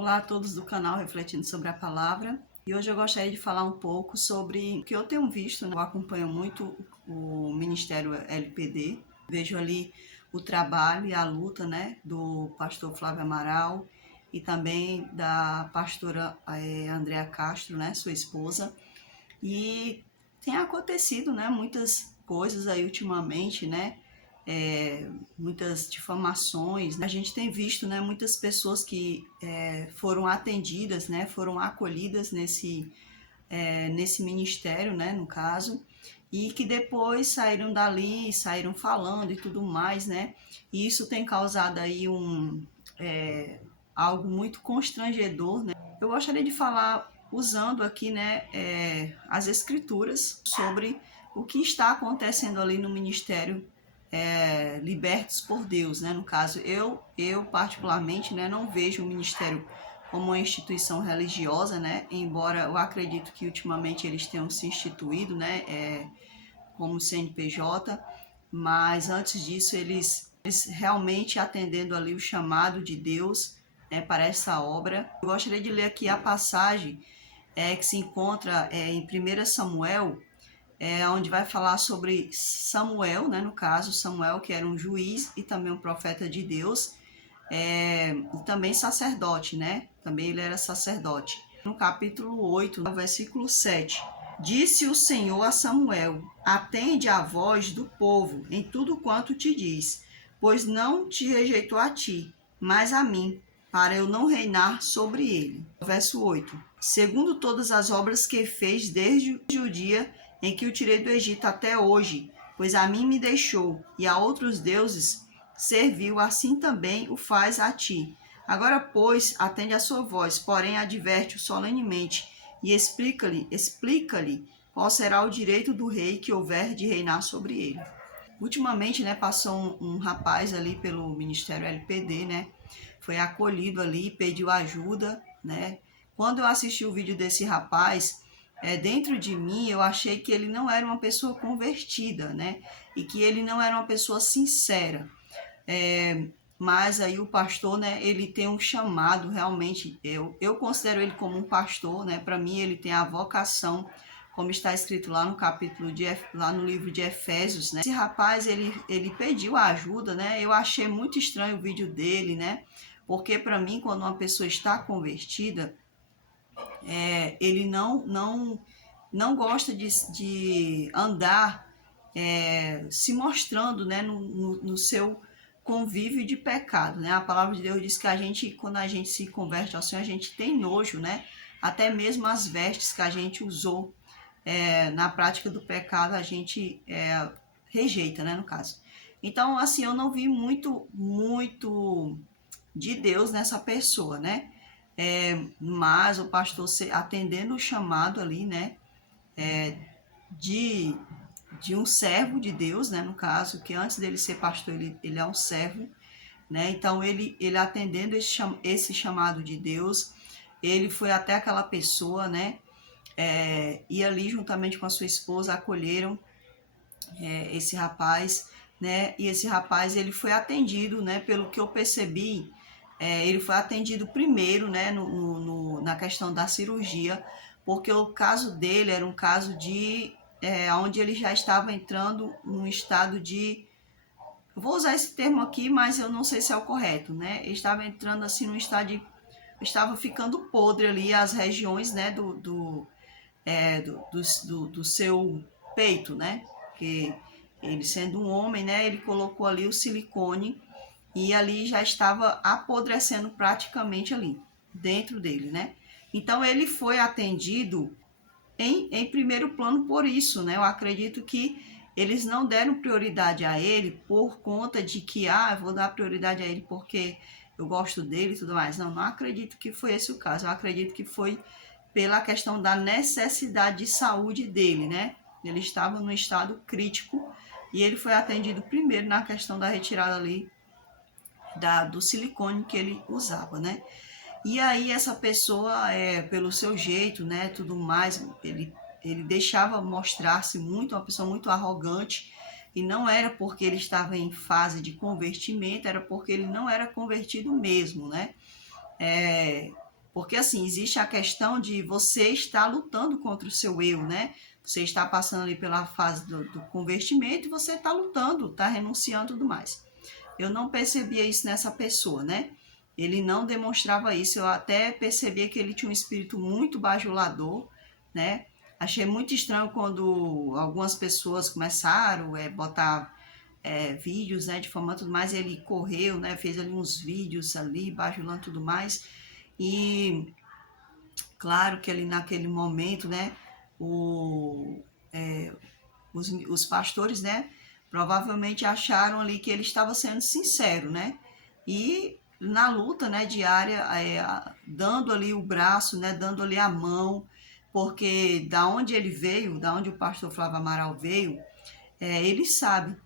Olá a todos do canal Refletindo sobre a Palavra. E hoje eu gostaria de falar um pouco sobre o que eu tenho visto, né? Eu acompanho muito o Ministério LPD, vejo ali o trabalho e a luta, né, do pastor Flávio Amaral e também da pastora Andrea Castro, né, sua esposa. E tem acontecido, né, muitas coisas aí ultimamente, né, muitas difamações. A gente tem visto, né, muitas pessoas que foram atendidas, né, foram acolhidas nesse ministério, né, no caso, e que depois saíram dali, saíram falando e tudo mais, né, e isso tem causado aí algo muito constrangedor, né. Eu gostaria de falar usando aqui, né, as escrituras sobre o que está acontecendo ali no ministério Libertos por Deus, né? No caso, eu particularmente, né, não vejo o ministério como uma instituição religiosa, né? Embora eu acredito que ultimamente eles tenham se instituído, né, como CNPJ, mas antes disso eles realmente atendendo ali o chamado de Deus, né, para essa obra. Eu gostaria de ler aqui a passagem que se encontra em 1 Samuel, onde vai falar sobre Samuel, né, no caso, Samuel, que era um juiz e também um profeta de Deus, e também sacerdote, né? Também ele era sacerdote. No capítulo 8, no versículo 7, disse o Senhor a Samuel: atende à voz do povo em tudo quanto te diz, pois não te rejeitou a ti, mas a mim, para eu não reinar sobre ele. Verso 8, segundo todas as obras que fez desde o dia em que o tirei do Egito até hoje, pois a mim me deixou e a outros deuses serviu, assim também o faz a ti. Agora, pois, atende a sua voz, porém adverte-o solenemente e explica-lhe qual será o direito do rei que houver de reinar sobre ele. Ultimamente, né, passou um rapaz ali pelo Ministério LPD, né, foi acolhido ali, pediu ajuda, né. Quando eu assisti o vídeo desse rapaz, dentro de mim eu achei que ele não era uma pessoa convertida, né, e que ele não era uma pessoa sincera. Mas aí o pastor, né, ele tem um chamado realmente, eu considero ele como um pastor, né, para mim ele tem a vocação, como está escrito lá no capítulo, lá no livro de Efésios, né. Esse rapaz, ele pediu ajuda, né, eu achei muito estranho o vídeo dele, né, porque para mim, quando uma pessoa está convertida, ele não gosta de andar se mostrando, né, no seu convívio de pecado, né? A palavra de Deus diz que a gente, quando a gente se converte ao Senhor, a gente tem nojo, né? Até mesmo as vestes que a gente usou na prática do pecado, a gente rejeita, né, no caso. Então, assim, eu não vi muito de Deus nessa pessoa, né? Mas o pastor atendendo o chamado ali, né, de um servo de Deus, né, no caso, que antes dele ser pastor, ele é um servo, né, então ele atendendo esse chamado de Deus, ele foi até aquela pessoa, né, e ali juntamente com a sua esposa acolheram esse rapaz, né, e esse rapaz ele foi atendido, né, pelo que eu percebi, ele foi atendido primeiro, né, na questão da cirurgia, porque o caso dele era um caso de onde ele já estava entrando num estado de, eu vou usar esse termo aqui, mas eu não sei se é o correto, né? Ele estava entrando assim num estado de, estava ficando podre ali as regiões, né, do seu peito, né? Porque ele sendo um homem, né, ele colocou ali o silicone e ali já estava apodrecendo praticamente ali, dentro dele, né? Então ele foi atendido em primeiro plano por isso, né? Eu acredito que eles não deram prioridade a ele por conta de que, eu vou dar prioridade a ele porque eu gosto dele e tudo mais. Não, não acredito que foi esse o caso. Eu acredito que foi pela questão da necessidade de saúde dele, né? Ele estava no estado crítico e ele foi atendido primeiro na questão da retirada ali do silicone que ele usava, né? E aí essa pessoa, pelo seu jeito, né, tudo mais, ele deixava mostrar-se muito, uma pessoa muito arrogante, e não era porque ele estava em fase de convertimento, era porque ele não era convertido mesmo, né? Porque assim, existe a questão de você estar lutando contra o seu eu, né? Você está passando ali pela fase do convertimento e você está lutando, está renunciando e tudo mais. Eu não percebia isso nessa pessoa, né? Ele não demonstrava isso. Eu até percebia que ele tinha um espírito muito bajulador, né? Achei muito estranho quando algumas pessoas começaram a botar vídeos, né, de forma tudo mais. Ele correu, né? Fez ali uns vídeos ali, bajulando tudo mais. E claro que ali naquele momento, né? O, é, os pastores, né, provavelmente acharam ali que ele estava sendo sincero, né, e na luta, né, diária, dando ali o braço, né, dando ali a mão, porque da onde ele veio, da onde o pastor Flávio Amaral veio, ele sabe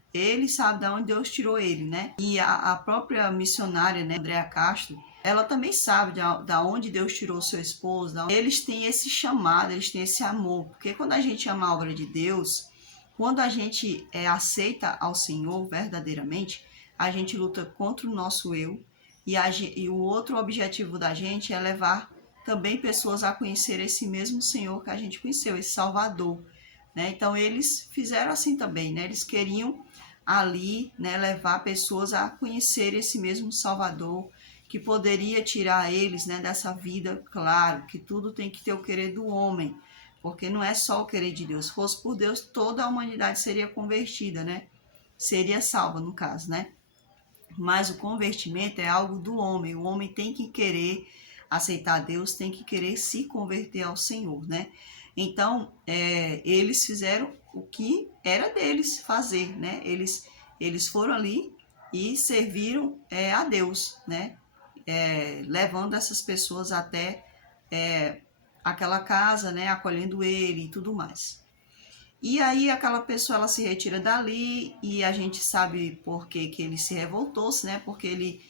da onde Deus tirou ele, né, e a própria missionária, né, Andréa Castro, ela também sabe da onde Deus tirou o seu esposo, eles têm esse chamado, eles têm esse amor, porque quando a gente ama a obra de Deus, quando a gente aceita ao Senhor verdadeiramente, a gente luta contra o nosso eu e o outro objetivo da gente é levar também pessoas a conhecer esse mesmo Senhor que a gente conheceu, esse Salvador, né? Então eles fizeram assim também, né? Eles queriam ali, né, levar pessoas a conhecer esse mesmo Salvador que poderia tirar eles, né, dessa vida. Claro que tudo tem que ter o querer do homem, porque não é só o querer de Deus. Se fosse por Deus, toda a humanidade seria convertida, né? Seria salva, no caso, né? Mas o convertimento é algo do homem. O homem tem que querer aceitar Deus, tem que querer se converter ao Senhor, né? Então, eles fizeram o que era deles fazer, né? Eles foram ali e serviram a Deus, né? Levando essas pessoas até aquela casa, né? Acolhendo ele e tudo mais. E aí aquela pessoa ela se retira dali e a gente sabe por que ele se revoltou-se, né? Porque ele,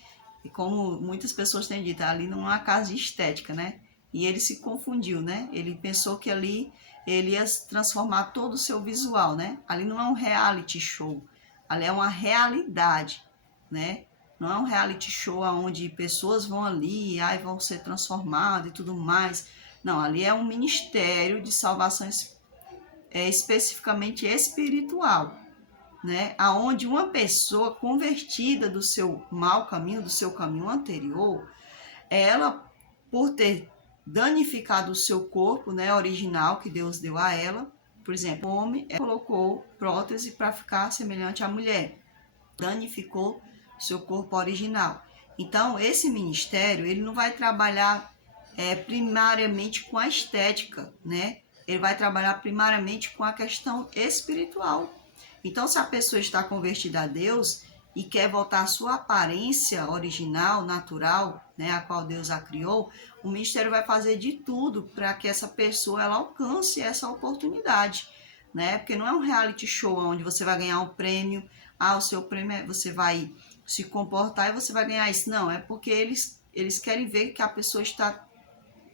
como muitas pessoas têm dito, ali não é uma casa de estética, né? E ele se confundiu, né? Ele pensou que ali ele ia transformar todo o seu visual, né? Ali não é um reality show, ali é uma realidade, né? Não é um reality show onde pessoas vão ali e vão ser transformadas e tudo mais. Não, ali é um ministério de salvação especificamente espiritual, né? Aonde uma pessoa convertida do seu mau caminho, do seu caminho anterior, ela, por ter danificado o seu corpo, né, original que Deus deu a ela, por exemplo, o homem colocou prótese para ficar semelhante à mulher, danificou seu corpo original. Então, esse ministério, ele não vai trabalhar primariamente com a estética, né? Ele vai trabalhar primariamente com a questão espiritual. Então, se a pessoa está convertida a Deus e quer voltar à sua aparência original, natural, né, a qual Deus a criou, o ministério vai fazer de tudo para que essa pessoa ela alcance essa oportunidade, né? Porque não é um reality show onde você vai ganhar um prêmio, o seu prêmio você vai se comportar e você vai ganhar isso. Não, é porque eles querem ver que a pessoa está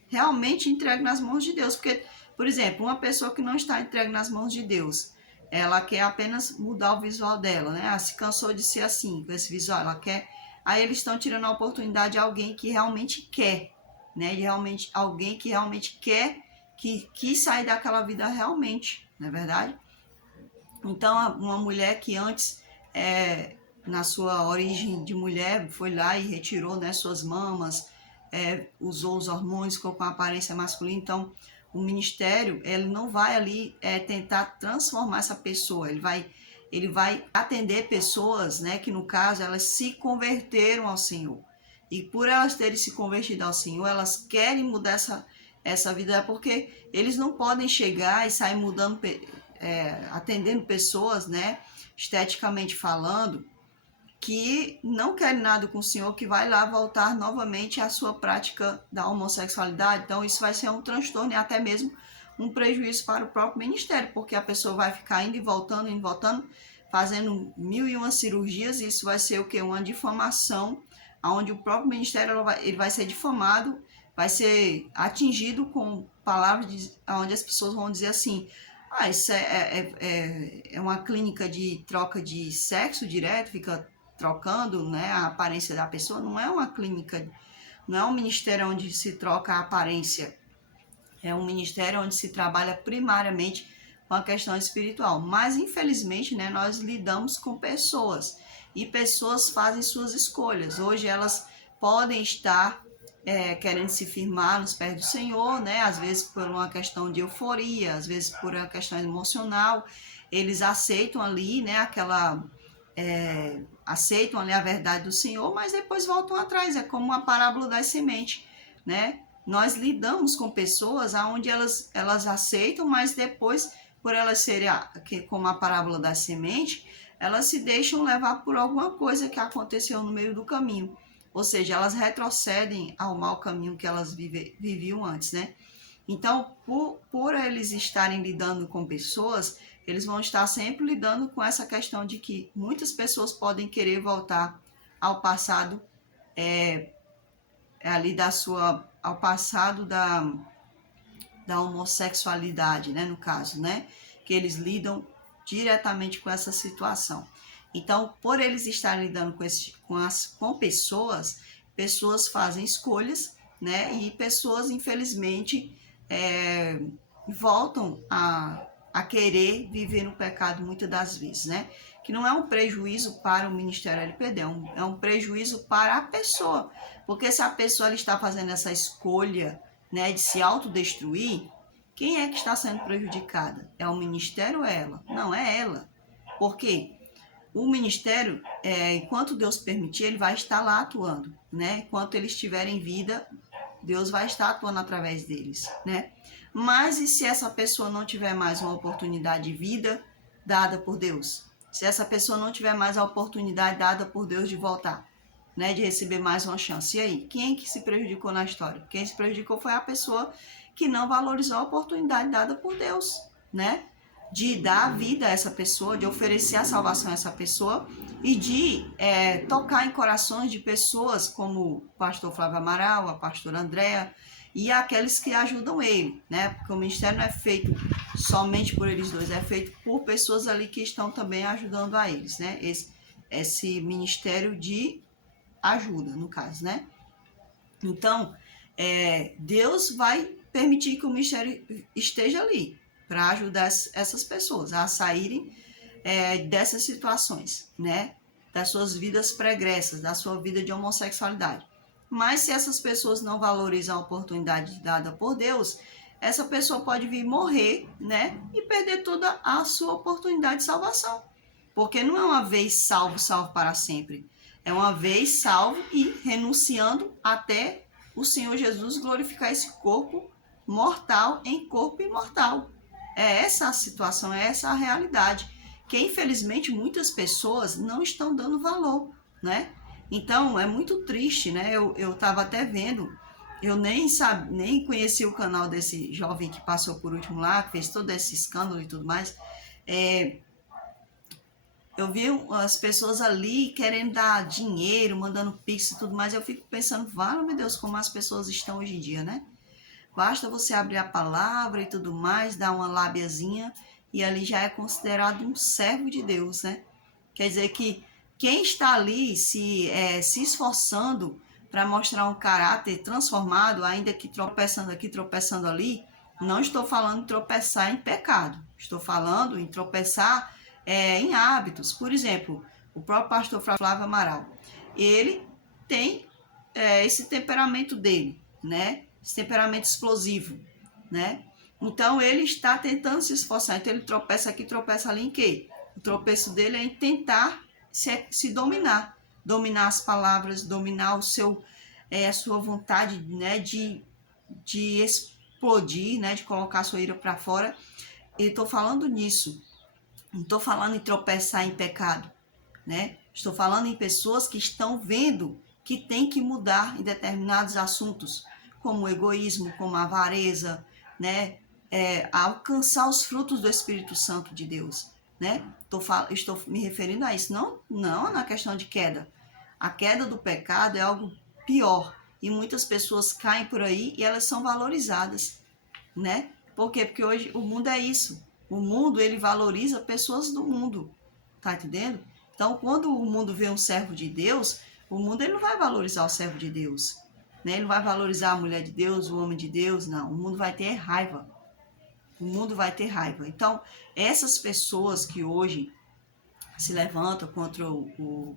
realmente entregue nas mãos de Deus. Porque, por exemplo, uma pessoa que não está entregue nas mãos de Deus, ela quer apenas mudar o visual dela, né? Ela se cansou de ser assim, com esse visual, ela quer. Aí eles estão tirando a oportunidade de alguém que realmente quer, né? De realmente, alguém que realmente quer, que quis sair daquela vida realmente, não é verdade? Então, uma mulher que antes, na sua origem de mulher, foi lá e retirou, né, suas mamas, usou os hormônios, ficou com a aparência masculina. Então, o ministério, ele não vai ali tentar transformar essa pessoa, ele vai atender pessoas, né, que no caso, elas se converteram ao Senhor. E por elas terem se convertido ao Senhor, elas querem mudar essa vida, porque eles não podem chegar e sair mudando, atendendo pessoas, né, esteticamente falando, que não querem nada com o Senhor, que vai lá voltar novamente à sua prática da homossexualidade. Então isso vai ser um transtorno e até mesmo um prejuízo para o próprio ministério, porque a pessoa vai ficar indo e voltando, fazendo 1001 cirurgias, e isso vai ser o quê? Uma difamação, onde o próprio ministério ele vai ser difamado, vai ser atingido com palavras onde as pessoas vão dizer assim: isso é uma clínica de troca de sexo direto, fica trocando, né, a aparência da pessoa. Não é uma clínica, não é um ministério onde se troca a aparência, é um ministério onde se trabalha primariamente com a questão espiritual. Mas, infelizmente, né, nós lidamos com pessoas e pessoas fazem suas escolhas. Hoje elas podem estar querendo se firmar nos pés do Senhor, né? Às vezes por uma questão de euforia, às vezes por uma questão emocional. Eles aceitam ali, né, aceitam ali a verdade do Senhor, mas depois voltam atrás. É como a parábola das sementes, né? Nós lidamos com pessoas onde elas aceitam, mas depois, por elas serem como a parábola da semente, elas se deixam levar por alguma coisa que aconteceu no meio do caminho. Ou seja, elas retrocedem ao mau caminho que elas viviam antes, né? Então, por eles estarem lidando com pessoas, eles vão estar sempre lidando com essa questão de que muitas pessoas podem querer voltar ao passado, ali ao passado da homossexualidade, né, no caso, né? Que eles lidam diretamente com essa situação. Então, por eles estarem lidando com pessoas fazem escolhas, né? E pessoas, infelizmente, voltam a querer viver no pecado muitas das vezes, né? Que não é um prejuízo para o Ministério LPD, é um prejuízo para a pessoa. Porque se a pessoa ela está fazendo essa escolha, né, de se autodestruir, quem é que está sendo prejudicada? É o Ministério ou é ela? Não, é ela. Por quê? O ministério, enquanto Deus permitir, ele vai estar lá atuando, né? Enquanto eles estiverem em vida, Deus vai estar atuando através deles, né? Mas e se essa pessoa não tiver mais uma oportunidade de vida dada por Deus? Se essa pessoa não tiver mais a oportunidade dada por Deus de voltar, né? De receber mais uma chance. E aí? Quem é que se prejudicou na história? Quem se prejudicou foi a pessoa que não valorizou a oportunidade dada por Deus, né? De dar vida a essa pessoa, de oferecer a salvação a essa pessoa e de tocar em corações de pessoas como o pastor Flávio Amaral, a pastora Andréa e aqueles que ajudam ele, né? Porque o ministério não é feito somente por eles dois, é feito por pessoas ali que estão também ajudando a eles, né? Esse ministério de ajuda, no caso, né? Então, Deus vai permitir que o ministério esteja ali para ajudar essas pessoas a saírem dessas situações, né? Das suas vidas pregressas, da sua vida de homossexualidade. Mas se essas pessoas não valorizam a oportunidade dada por Deus, essa pessoa pode vir morrer, né? E perder toda a sua oportunidade de salvação. Porque não é uma vez salvo, salvo para sempre. É uma vez salvo e renunciando até o Senhor Jesus glorificar esse corpo mortal em corpo imortal. É essa a situação, é essa a realidade, que infelizmente muitas pessoas não estão dando valor, né? Então é muito triste, né? Eu estava até vendo, eu nem conheci o canal desse jovem que passou por último lá, que fez todo esse escândalo e tudo mais. Eu vi as pessoas ali querendo dar dinheiro, mandando pix e tudo mais. Eu fico pensando, vale, meu Deus, como as pessoas estão hoje em dia, né? Basta você abrir a palavra e tudo mais, dar uma lábiazinha e ali já é considerado um servo de Deus, né? Quer dizer que quem está ali se esforçando para mostrar um caráter transformado, ainda que tropeçando aqui, tropeçando ali, não estou falando em tropeçar em pecado, estou falando em tropeçar em hábitos. Por exemplo, o próprio pastor Flávio Amaral, ele tem esse temperamento dele, né? Esse temperamento explosivo, né? Então ele está tentando se esforçar. Então ele tropeça aqui, tropeça ali em quê? O tropeço dele é em tentar se dominar as palavras, dominar a sua vontade, né, de explodir, né, de colocar a sua ira para fora. E estou falando nisso. Não estou falando em tropeçar em pecado, né? Estou falando em pessoas que estão vendo que tem que mudar em determinados assuntos, como o egoísmo, como a avareza, né? Alcançar os frutos do Espírito Santo de Deus, né? Estou me referindo a isso, não na questão de queda. A queda do pecado é algo pior e muitas pessoas caem por aí e elas são valorizadas, né? Por quê? Porque hoje o mundo é isso. O mundo, ele valoriza pessoas do mundo, tá entendendo? Então, quando o mundo vê um servo de Deus, o mundo ele não vai valorizar o servo de Deus, né? Ele não vai valorizar a mulher de Deus, o homem de Deus, não. O mundo vai ter raiva. O mundo vai ter raiva. Então, essas pessoas que hoje se levantam contra o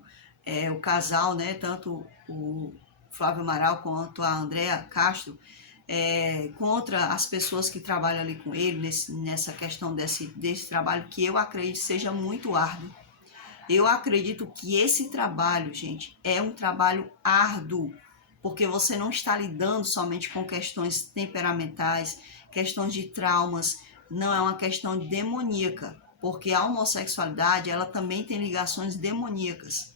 casal, né? Tanto o Flávio Amaral quanto a Andréa Castro, contra as pessoas que trabalham ali com ele, nessa questão desse trabalho, que eu acredito seja muito árduo. Eu acredito que esse trabalho, gente, é um trabalho árduo, porque você não está lidando somente com questões temperamentais, questões de traumas, não é uma questão demoníaca, porque a homossexualidade, ela também tem ligações demoníacas.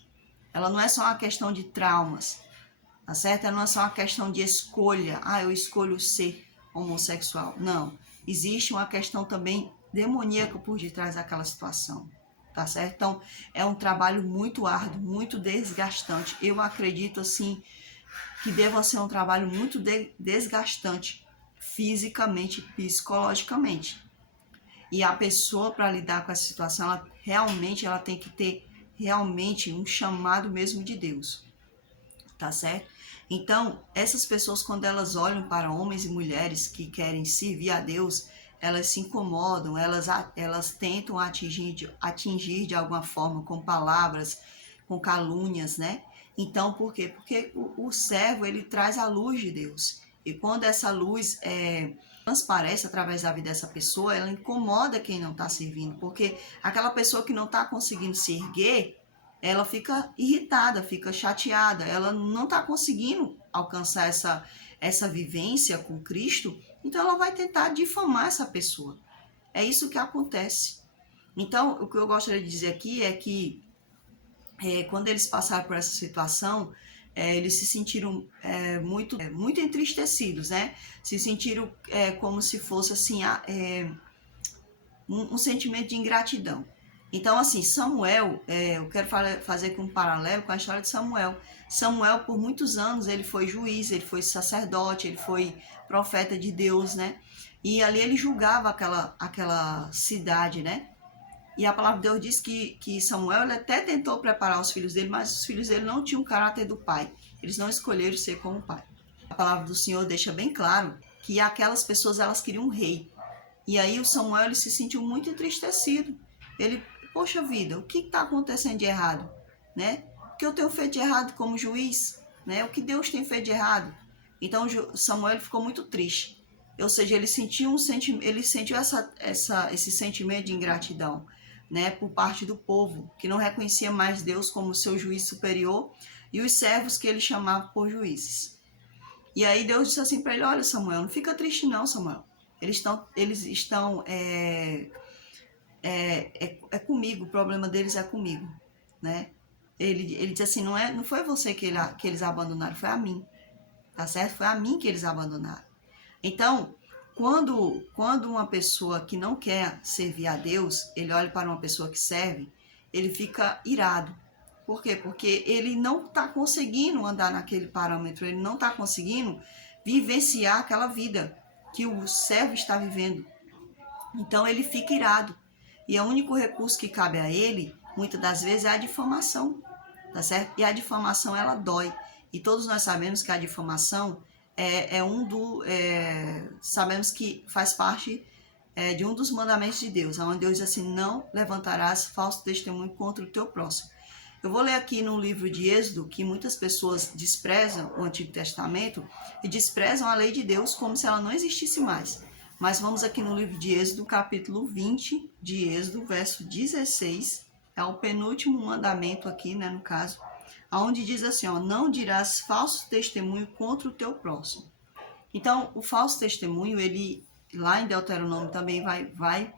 Ela não é só uma questão de traumas, tá certo? Ela não é só uma questão de escolha, eu escolho ser homossexual. Não, existe uma questão também demoníaca por detrás daquela situação. Tá certo? Então, é um trabalho muito árduo, muito desgastante. Eu acredito, assim, que deva ser um trabalho muito desgastante, fisicamente, psicologicamente. E a pessoa, para lidar com essa situação, ela tem que ter realmente um chamado mesmo de Deus. Tá certo? Então, essas pessoas, quando elas olham para homens e mulheres que querem servir a Deus, elas se incomodam, elas tentam atingir de alguma forma com palavras, com calúnias, né? Então, por quê? Porque o servo, ele traz a luz de Deus. E quando essa luz transparece através da vida dessa pessoa, ela incomoda quem não está servindo. Porque aquela pessoa que não está conseguindo se erguer, ela fica irritada, fica chateada, ela não está conseguindo alcançar essa vivência com Cristo, então ela vai tentar difamar essa pessoa. É isso que acontece. Então, o que eu gostaria de dizer aqui é que quando eles passaram por essa situação, eles se sentiram muito entristecidos, né? Se sentiram como se fosse assim, um sentimento de ingratidão. Então, assim, Samuel, eu quero fazer com um paralelo com a história de Samuel. Samuel, por muitos anos, ele foi juiz, ele foi sacerdote, ele foi profeta de Deus, né? E ali ele julgava aquela cidade, né? E a palavra de Deus diz que Samuel ele até tentou preparar os filhos dele, mas os filhos dele não tinham o caráter do pai. Eles não escolheram ser como pai. A palavra do Senhor deixa bem claro que aquelas pessoas, elas queriam um rei. E aí o Samuel ele se sentiu muito entristecido. Ele, poxa vida, o que está acontecendo de errado? Né? O que eu tenho feito de errado como juiz? Né? O que Deus tem feito de errado? Então Samuel ele ficou muito triste. Ou seja, ele sentiu esse sentimento de ingratidão, né, por parte do povo, que não reconhecia mais Deus como seu juiz superior e os servos que ele chamava por juízes. E aí Deus disse assim para ele, olha Samuel, não fica triste não, Samuel. Eles estão comigo, o problema deles é comigo, né? Ele diz assim, não foi você que eles abandonaram, foi a mim, tá certo? Foi a mim que eles abandonaram. Então, quando uma pessoa que não quer servir a Deus, ele olha para uma pessoa que serve, ele fica irado. Por quê? Porque ele não está conseguindo andar naquele parâmetro, ele não está conseguindo vivenciar aquela vida que o servo está vivendo. Então ele fica irado. E o único recurso que cabe a ele, muitas das vezes, é a difamação, tá certo? E a difamação, ela dói. E todos nós sabemos que a difamação sabemos que faz parte de um dos mandamentos de Deus, onde Deus diz assim, não levantarás falso testemunho contra o teu próximo. Eu vou ler aqui no livro de Êxodo que muitas pessoas desprezam o Antigo Testamento e desprezam a lei de Deus como se ela não existisse mais. Mas vamos aqui no livro de Êxodo, capítulo 20 de Êxodo, verso 16, é o penúltimo mandamento aqui, né, no caso, onde diz assim, não dirás falso testemunho contra o teu próximo. Então, o falso testemunho, ele, lá em Deuteronômio também vai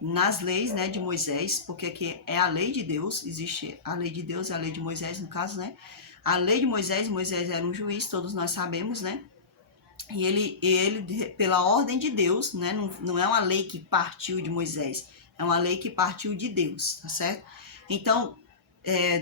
nas leis, né, de Moisés, porque aqui é a lei de Deus, existe a lei de Deus e a lei de Moisés, no caso, né? A lei de Moisés era um juiz, todos nós sabemos, né? E ele pela ordem de Deus, né? Não é uma lei que partiu de Moisés, é uma lei que partiu de Deus, tá certo? Então,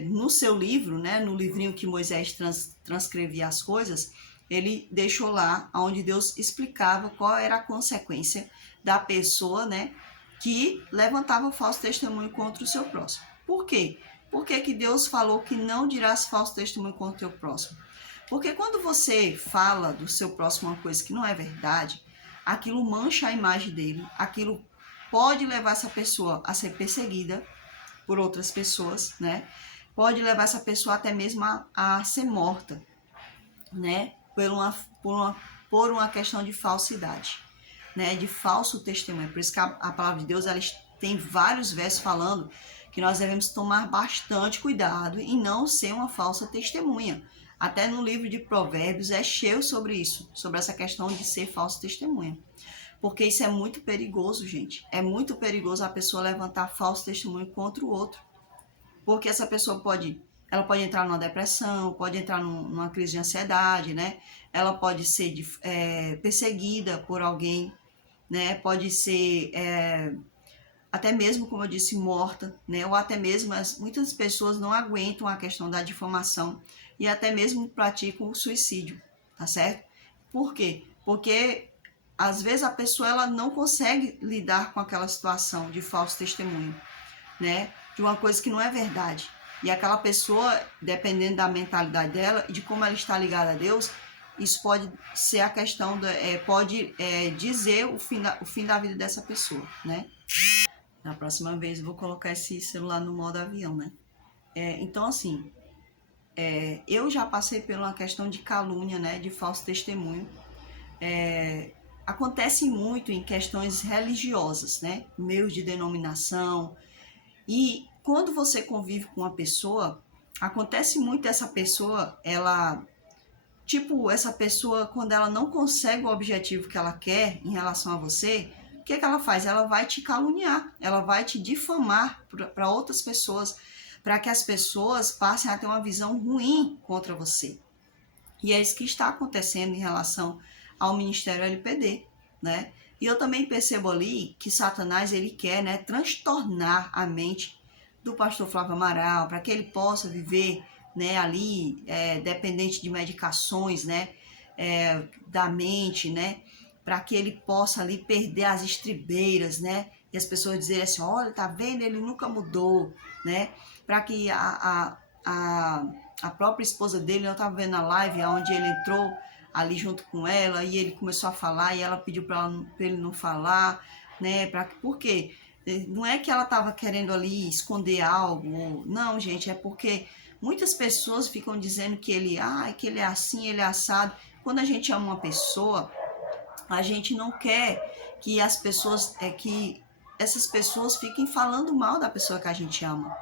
no seu livro, né, no livrinho que Moisés transcrevia as coisas, ele deixou lá onde Deus explicava qual era a consequência da pessoa, né, que levantava falso testemunho contra o seu próximo. Por quê? Por que Deus falou que não dirás falso testemunho contra o teu próximo? Porque quando você fala do seu próximo uma coisa que não é verdade, aquilo mancha a imagem dele, aquilo pode levar essa pessoa a ser perseguida por outras pessoas, né? Pode levar essa pessoa até mesmo a ser morta, né? Por uma questão de falsidade, né? De falso testemunho. Por isso que a palavra de Deus, ela tem vários versos falando que nós devemos tomar bastante cuidado e não ser uma falsa testemunha. Até no livro de Provérbios é cheio sobre isso, sobre essa questão de ser falsa testemunha. Porque isso é muito perigoso, gente. É muito perigoso a pessoa levantar falso testemunho contra o outro. Porque essa pessoa ela pode entrar numa depressão, pode entrar numa crise de ansiedade, né? Ela pode ser perseguida por alguém, né? Pode ser até mesmo, como eu disse, morta, né? Ou até mesmo muitas pessoas não aguentam a questão da difamação e até mesmo praticam o suicídio, tá certo? Por quê? Porque às vezes a pessoa ela não consegue lidar com aquela situação de falso testemunho, né? De uma coisa que não é verdade. E aquela pessoa, dependendo da mentalidade dela e de como ela está ligada a Deus, isso pode ser a questão, pode dizer o fim da vida dessa pessoa, né? Na próxima vez eu vou colocar esse celular no modo avião, né? Então, assim, eu já passei por uma questão de calúnia, né? De falso testemunho. Acontece muito em questões religiosas, né? Meios de denominação. E quando você convive com uma pessoa, acontece muito essa pessoa, essa pessoa, quando ela não consegue o objetivo que ela quer em relação a você, o que ela faz? Ela vai te caluniar, ela vai te difamar para outras pessoas, para que as pessoas passem a ter uma visão ruim contra você. E é isso que está acontecendo em relação ao Ministério LPD, né? E eu também percebo ali que Satanás, ele quer, né, transtornar a mente do pastor Flávio Amaral, para que ele possa viver, né, ali, dependente de medicações, né, da mente, né, para que ele possa ali perder as estribeiras, né, e as pessoas dizerem assim, olha, tá vendo, ele nunca mudou, né, para que a própria esposa dele, eu estava vendo a live onde ele entrou ali junto com ela e ele começou a falar e ela pediu para ele não falar, né? Por quê? Não é que ela estava querendo ali esconder algo, não, gente, é porque muitas pessoas ficam dizendo que ele é assim, ele é assado. Quando a gente ama uma pessoa, a gente não quer que que essas pessoas fiquem falando mal da pessoa que a gente ama.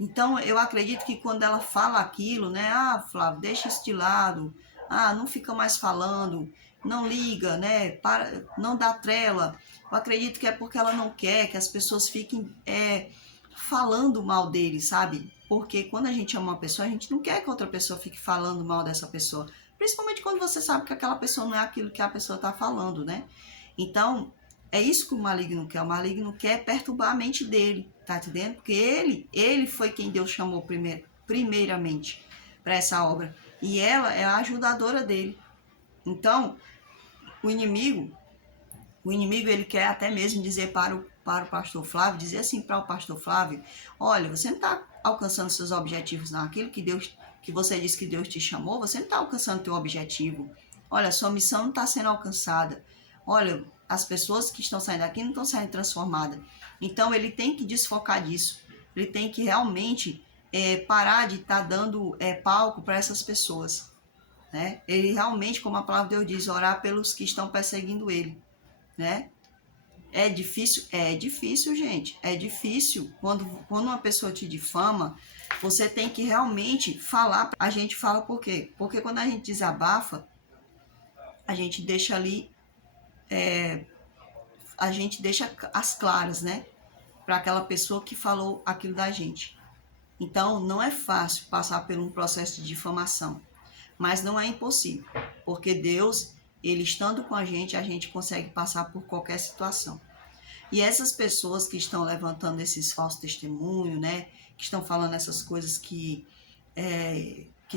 Então, eu acredito que quando ela fala aquilo, né? Ah, Flávio, deixa isso de lado. Ah, não fica mais falando. Não liga, né? Não dá trela. Eu acredito que é porque ela não quer que as pessoas fiquem falando mal dele, sabe? Porque quando a gente ama uma pessoa, a gente não quer que outra pessoa fique falando mal dessa pessoa. Principalmente quando você sabe que aquela pessoa não é aquilo que a pessoa está falando, né? Então, é isso que o maligno quer. O maligno quer perturbar a mente dele, tá entendendo? Porque ele foi quem Deus chamou primeiramente para essa obra. E ela é a ajudadora dele. Então, o inimigo ele quer até mesmo dizer para o pastor Flávio, dizer assim para o pastor Flávio, olha, você não está alcançando seus objetivos naquilo que você disse que Deus te chamou, você não está alcançando teu objetivo. Olha, sua missão não está sendo alcançada. Olha, as pessoas que estão saindo daqui não estão saindo transformadas. Então, ele tem que desfocar disso. Ele tem que realmente parar de estar dando palco para essas pessoas. Né? Ele realmente, como a palavra de Deus diz, orar pelos que estão perseguindo ele. Né? É difícil, gente. É difícil. Quando uma pessoa te difama, você tem que realmente falar. A gente fala por quê? Porque quando a gente desabafa, a gente deixa ali a gente deixa as claras, né? Para aquela pessoa que falou aquilo da gente. Então, não é fácil passar por um processo de difamação, mas não é impossível, porque Deus, ele estando com a gente consegue passar por qualquer situação. E essas pessoas que estão levantando esses falsos testemunhos, né? Que estão falando essas coisas que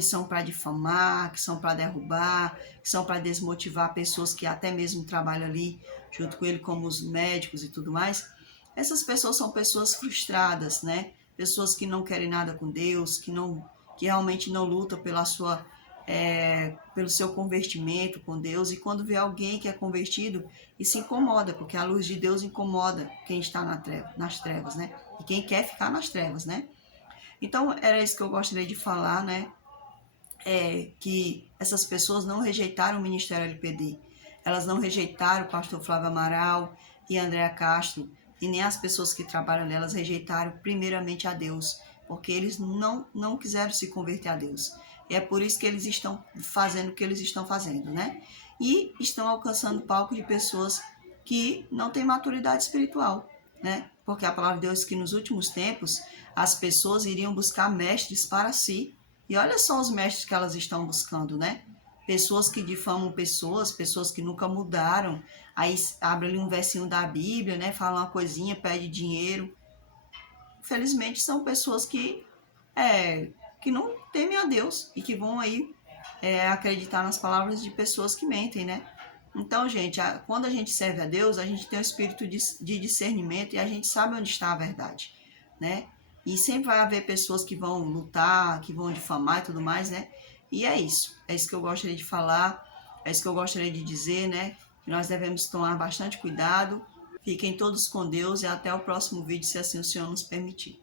são para difamar, que são para derrubar, que são para desmotivar pessoas que até mesmo trabalham ali junto com ele, como os médicos e tudo mais. Essas pessoas são pessoas frustradas, né? Pessoas que não querem nada com Deus, que realmente não lutam pelo seu convertimento com Deus, e quando vê alguém que é convertido e se incomoda, porque a luz de Deus incomoda quem está nas trevas, né? E quem quer ficar nas trevas, né? Então, era isso que eu gostaria de falar, né? Que essas pessoas não rejeitaram o Ministério LPD, elas não rejeitaram o pastor Flávio Amaral e Andréa Castro, e nem as pessoas que trabalham nelas rejeitaram primeiramente a Deus, porque eles não quiseram se converter a Deus. E é por isso que eles estão fazendo o que eles estão fazendo, né? E estão alcançando o palco de pessoas que não têm maturidade espiritual, né? Porque a palavra de Deus diz que nos últimos tempos as pessoas iriam buscar mestres para si. E olha só os mestres que elas estão buscando, né? Pessoas que difamam pessoas, pessoas que nunca mudaram. Aí abre ali um versinho da Bíblia, né? Fala uma coisinha, pede dinheiro. Felizmente são pessoas que não temem a Deus e que vão aí acreditar nas palavras de pessoas que mentem, né? Então, gente, quando a gente serve a Deus, a gente tem um espírito de discernimento e a gente sabe onde está a verdade, né? E sempre vai haver pessoas que vão lutar, que vão difamar e tudo mais, né? E é isso. É isso que eu gostaria de falar, é isso que eu gostaria de dizer, né? Que nós devemos tomar bastante cuidado. Fiquem todos com Deus e até o próximo vídeo, se assim o Senhor nos permitir.